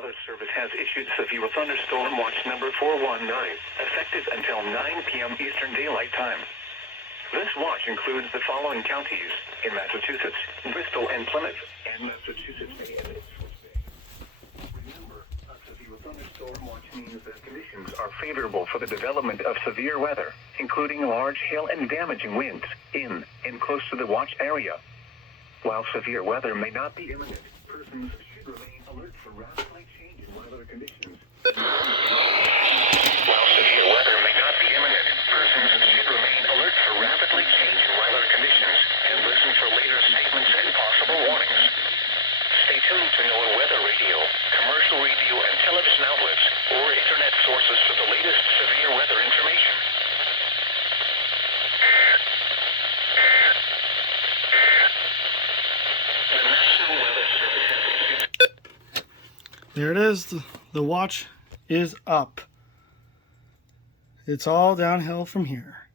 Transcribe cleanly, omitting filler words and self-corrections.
Weather Service has issued severe thunderstorm watch number 419, effective until 9 p.m. Eastern Daylight Time. This watch includes the following counties in Massachusetts: Bristol and Plymouth, and Massachusetts Bay and Ipswich Bay. Remember, a severe thunderstorm watch means that conditions are favorable for the development of severe weather, including large hail and damaging winds in and close to the watch area. While severe weather may not be imminent, persons should remain alert for rapidly changing weather conditions. While severe weather may not be imminent, persons should remain alert for rapidly changing weather conditions and listen for later statements and possible warnings. Stay tuned to NOAA Weather Radio, commercial radio and television outlets, or internet sources for the latest severe weather information. The National Weather Service has issued. There it is. The watch is up. It's all downhill from here.